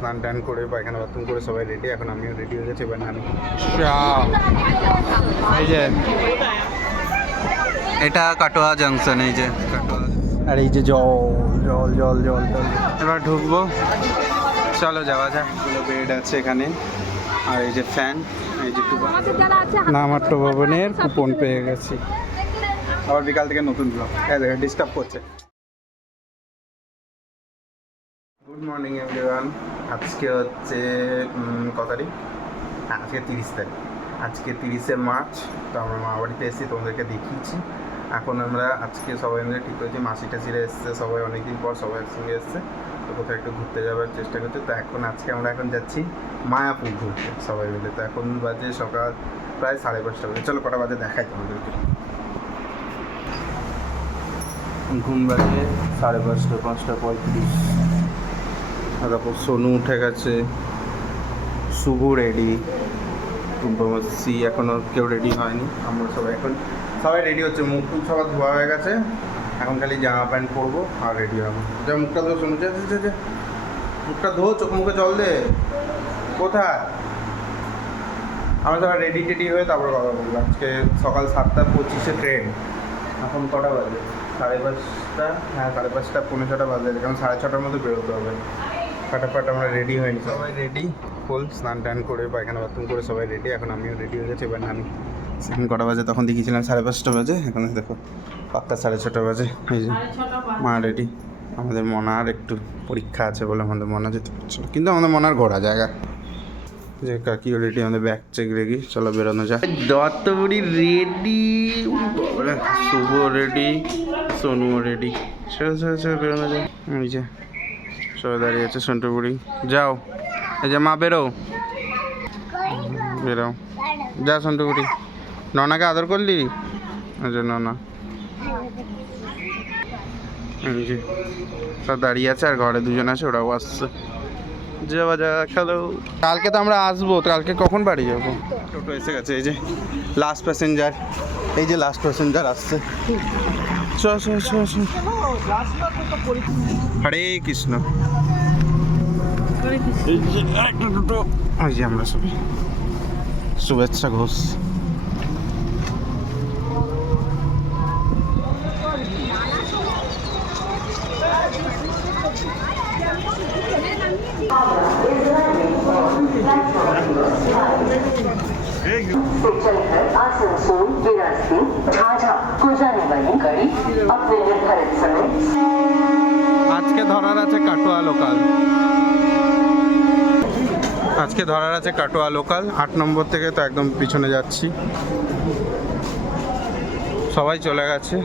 স্নান টান করে পায়খানা বাথরুম করে সবাই রেডি। এখন আমিও রেডি হয়ে গেছি। এবার নামি এই যে এটা কাটোয়া জাংশন, এই যে কাটোয়া, আর এই যে জল জল জল জল জল। এবার ঢুকবো, চলো যাওয়া যাক। বেড আছে এখানে, আর এই যে ফ্যান, এই যে নামাট্য ভবনের কুপন পেয়ে গেছি। আবার বিকাল থেকে নতুন ব্লগ ডিস্টার্ব করছে। Good morning everyone. আজকে হচ্ছে কত তারিখ? হ্যাঁ, আজকে 30 তারিখ। আজকে 30শে মার্চ। তো আমরা মা বাড়িতে এসেছি, তোমাদেরকে দেখিয়েছি। এখন আমরা আজকে সবাই মিলে ঠিক করেছি, মাসি টাসিরা এসছে, সবাই অনেকদিন পর সবাই একসঙ্গে এসছে, তো কোথাও একটু ঘুরতে যাওয়ার চেষ্টা করছে। তো এখন আমরা এখন যাচ্ছি মায়াপুর ঘুরতে সবাই মিলে। তো এখন বাজে সকাল প্রায় 5:30 বাজে। চলো কটা বাজে দেখাই তোমাদেরকে। ঘুম বাজে 5:30, 5:35। তারপর সোনু উঠে গেছে, শুভ রেডি, টুম্পামাসি এখনও কেউ রেডি হয়নি। আমরা সবাই রেডি হচ্ছে, মুখ টুক সবার ধোয়া হয়ে গেছে। এখন খালি জামা প্যান্ট পরবো আর রেডি হবো। যা মুখটা ধো, শুনছে মুখটা ধো, চোখ মুখে জল দে। কোথায়? আমরা সবাই রেডি টেডি হয়ে তারপর কথা বলবো। আজকে সকাল 7:25 ট্রেন। এখন কটা বাজে? 5:30। হ্যাঁ, 5:30, 5:45 বাজে, কারণ 6:30টার মধ্যে বেরোতে হবে। ফাটাফাট আমরা রেডি হয়নি, সবাই রেডি ফুল, স্নান টান করে পায়খানা বাথরুম করে সবাই রেডি। এখন আমিও রেডি হয়ে গেছি। এবার নামি। এখন কটা বাজে? তখন দেখিয়েছিলাম 5:30 বাজে, এখন দেখো পাক্কা 6:30 বাজে। এই যে মা রেডি। আমাদের মনার একটু পরীক্ষা আছে বলে আমাদের মনা যেতে পারছে না, কিন্তু আমাদের মনার ঘোরা জায়গা। যে কাকিও রেডি, আমাদের ব্যাগ চেক রেডি, চলো বেরোনো যায়। দত্তবুড়ি রেডি, শুভ রেডি, সোনুও রেডি। চলো বেরোনো যায়। এই যে সবাই দাঁড়িয়ে আছে। সন্টু বুড়ি যাও, এই যে মা বেরো, বেরো যা। সন্টু বুড়ি, ননাকে আদর করলি? আচ্ছা ননা, এই যে সব দাঁড়িয়ে আছে, আর ঘরে দুজন আছে, ওরাও আসছে। যাওয়া যা খেলো। কালকে তো আমরা আসবো, তো কালকে কখন বাড়ি যাবো? টোটো এসে গেছে, এই যে লাস্ট প্যাসেঞ্জার, এই যে লাস্ট প্যাসেঞ্জার আসছে। হরে কৃষ্ণ। এই যে আমরা সবাই শুভেচ্ছা ঘোষ। चलकर आसनसोल के रास्ते झाझा को जाने वाली गाड़ी अपने निर्धारित समय। আজকে ধরার আছে কাটোয়া লোকাল। আজকে ধরার আছে কাটোয়া লোকাল 8 নম্বর থেকে। তো একদম পিছনে যাচ্ছি, সবাই চলে গেছে।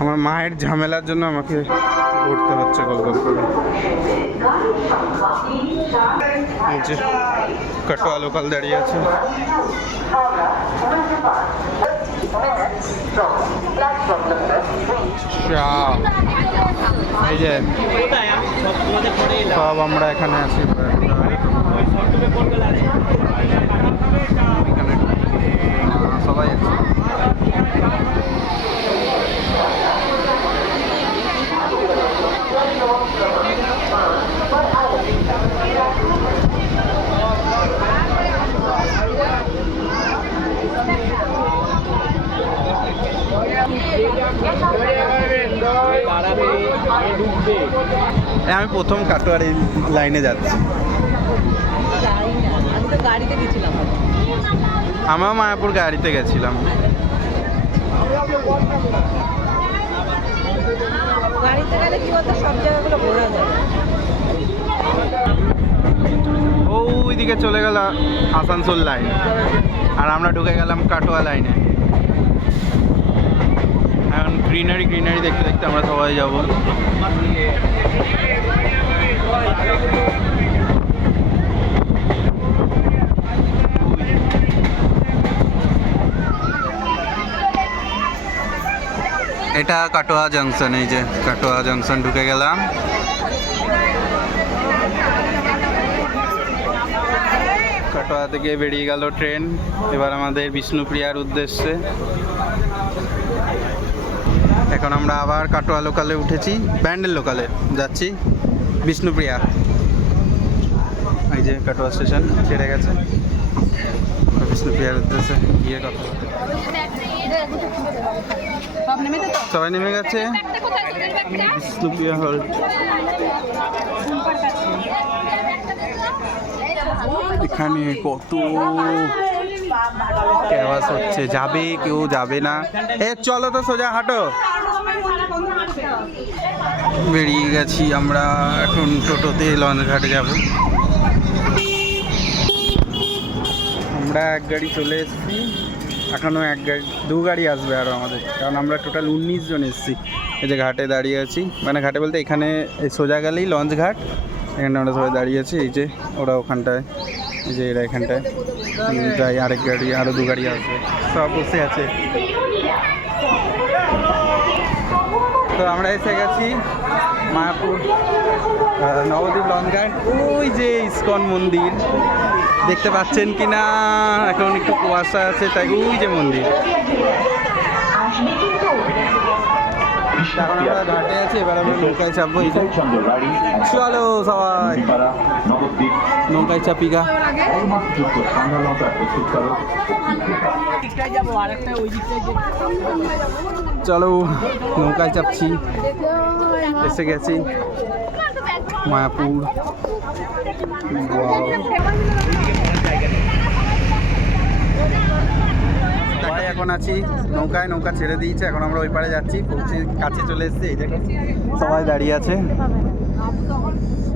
আমার মায়ের ঝামেলার জন্য আমাকে ঘুরতে হচ্ছে গোল গোল করে। এই যে কাটোয়া লোকাল দাঁড়িয়ে আছে। এই যে সব আমরা এখানে আছি, সবাই আছে। আমি প্রথম কাটোয়ার এই লাইনে যাচ্ছি। আমরা মায়াপুর গাড়িতে গেছিলাম। ওইদিকে চলে গেল আসানসোল লাইন, আর আমরা ঢুকে গেলাম কাটোয়া লাইনে। এখন গ্রিনারি দেখতে দেখতে আমরা সবাই যাবো। এটা কাটোয়া জাংশন, এই যে কাটোয়া জাংশন ঢুকে গেলাম। কাটোয়া থেকে বেরিয়ে গেল ট্রেন, এবার আমাদের বিষ্ণুপ্রিয়ার উদ্দেশ্যে। এখন আমরা আবার কাটোয়া লোকালে উঠেছি, ব্যান্ডেল লোকালে যাচ্ছি বিষ্ণুপ্রিয়া। এই যে কাটোয়া স্টেশন ছেড়ে গেছে বিষ্ণুপ্রিয়ার উদ্দেশ্যে গিয়ে কথা বলতে। সবাই নেমে গেছে বিষ্ণুপ্রিয়া হল। এখানে কত ক্যাওয়াস হচ্ছে, যাবে কেউ যাবে না। এ চলো তো সোজা হাঁটো। বেরিয়ে গেছি আমরা এখন টোটোতে লঞ্চঘাটে যাব। আমরা এক গাড়ি চলে এসেছি, এখনও দু গাড়ি আসবে আরও আমাদের, কারণ আমরা টোটাল 19 জন এসেছি। এই যে ঘাটে দাঁড়িয়ে আছি, মানে ঘাটে বলতে এখানে সোজা গেলেই লঞ্চ ঘাট, এখানে আমরা সবাই দাঁড়িয়ে আছি। এই যে ওরা ওখানটায়, এই যে এরা এখানটায়, যাই আরেক গাড়ি, আরও 2 গাড়ি আসবে, সব বসে আছে। তো আমরা এসে গেছি মায়াপুর নবদ্বীপ লঞ্চঘাট। ওই যে ইসকন মন্দির দেখতে পাচ্ছেন কি না, এখন একটু কুয়াশা আছে তাই ওই যে মন্দির। এখন আমরা ঘাটে আছি, এবার আমরা নৌকায় চাপবো। এই যে চলো সবাই নৌকায় চাপি গা। চলো নৌকায় চাপছি, এসে গেছি মায়াপুর। এখন আছি নৌকায়, নৌকা ছেড়ে দিয়েছে, এখন আমরা ওই পারে যাচ্ছি, পৌঁছে কাছে চলে এসেছি। এই দেখো সবাই দাঁড়িয়ে আছে,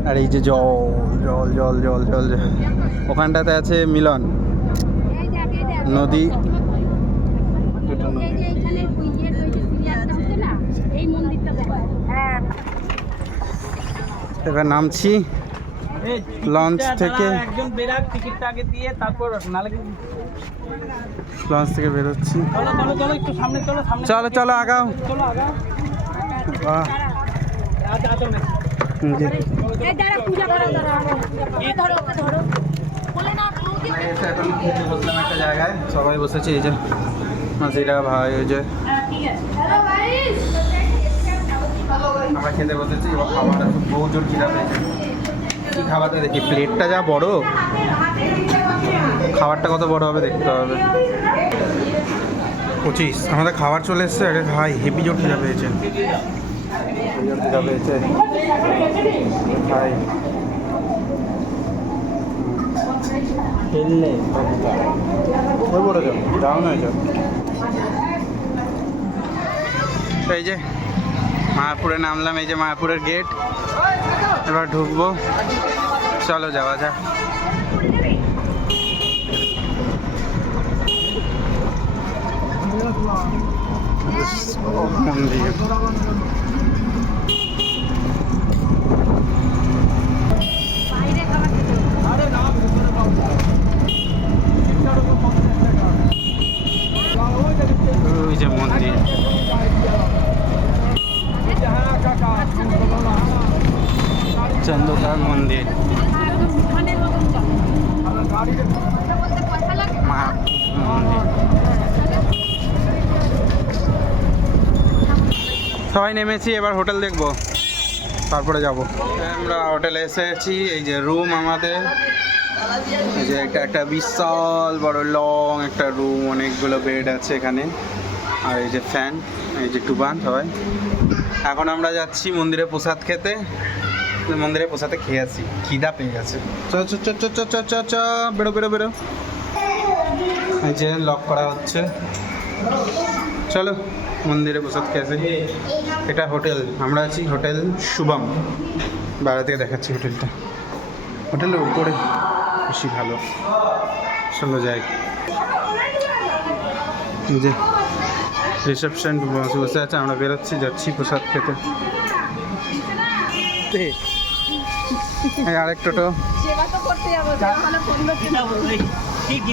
আর এই যে জল জল জল জল জল জল, ওখানটাতে আছে মিলন নদী, দুটো নদী। এবার নামছি লঞ্চ থেকে, লঞ্চ থেকে বেরোচ্ছি। চলো চলো আগাও। বাহ, একটা জায়গায় সবাই বসেছে, এই যে মাসিরা ভাই, ওই যে আমরা খেতে বসেছি। এবার খাবার বহু জোর খিদা পেয়েছে, কি খাবারটা দেখি, প্লেটটা যা বড়, খাবারটা কত বড় হবে দেখতে হবে। 25 আমাদের খাবার চলে এসছে, আগে খাই, হেভি জোর খিদা পেয়েছে, জোর খিদা পেয়েছে, খাই। খেললে ওই বড় যাও ডাউন হয়ে যাও। এই যে মায়াপুরে নামলাম, এই যে মায়াপুরের গেট, এবার ঢুকবো, চলো যাওয়া যাক। মন্দির ওই যে মন্দির, চন্দ্রকার মন্দির, সবাই নেমেছি, এবার হোটেল দেখবো, তারপরে যাব। আমরা হোটেলে এসেছি, এই যে রুম আমাদের, এই যে একটা বিশাল বড় লং একটা রুম, অনেকগুলো বেড আছে এখানে, আর এই যে ফ্যান, এই যে টুবান সবাই। এখন আমরা যাচ্ছি মন্দিরে প্রসাদ খেতে, মন্দিরে প্রসাদে খেয়ে আসি, খিদা পেয়ে গেছে। চ চ চ চ চ চ চ বেরো বেরো বেরো। এই যে লক করা হচ্ছে, চলো মন্দিরে প্রসাদ খেয়ে আসি। এটা হোটেল, আমরা আছি হোটেল শুভম, বাইরে থেকে দেখাচ্ছি হোটেলটা, হোটেলের উপরে বেশি ভালো, চলো যাই। যে রিসেপশন বসে আছে, আমরা বেরোচ্ছি, যাচ্ছি প্রসাদ খেতে। আরেক টোটো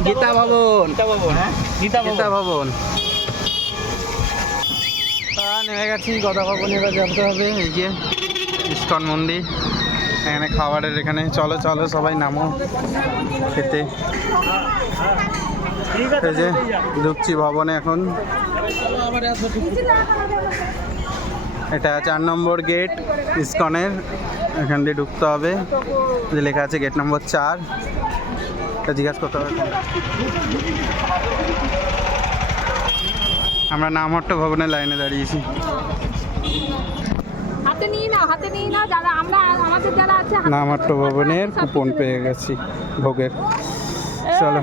গীতা ভবন, গীতা ভবন নেমে গেছি, গদা ভবন এবার যেতে হবে। এই যে ইসকন মন্দির, এখানে খাবারের, এখানে চলো চলো সবাই নামো খেতে। এই যে ঢুকছি ভবনে এখন, এটা 4 নম্বর গেট ইসকনের, এখান দিয়ে ঢুকতে হবে, যে লেখা আছে গেট নম্বর 4, এটা জিজ্ঞাসা করতে হবে। আমরা নামহট্ট ভবনের লাইনে দাঁড়িয়েছি। হাতে নিয়ে নাও যারা আমরা আমাদের যারা আছে নামহট্ট ভবনের কুপন পেয়ে গেছি ভোগের। চলো,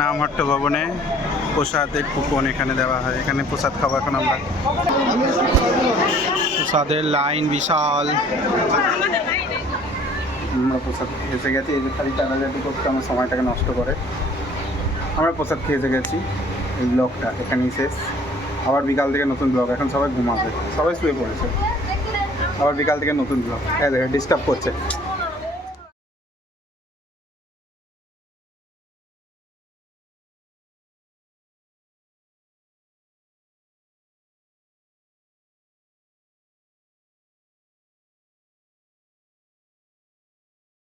নামহট্ট ভবনে প্রসাদের কুপন এখানে দেওয়া হয়, এখানে প্রসাদ খাবো এখন আমরা। প্রসাদের লাইন বিশাল। আমরা প্রসাদ এসে গেছি, এই যে খালি টানাটানি করতে আমার সময়টাকে নষ্ট করে। আমরা প্রসাদ খেয়ে এসে গেছি। এই ব্লগটা এখানেই শেষ। আবার বিকাল থেকে নতুন ব্লগ, এখন সবাই ঘুমাবে, সবাই শুয়ে পড়েছে। আবার বিকাল থেকে নতুন ব্লগ, হ্যাঁ দেখে ডিস্টার্ব করছে।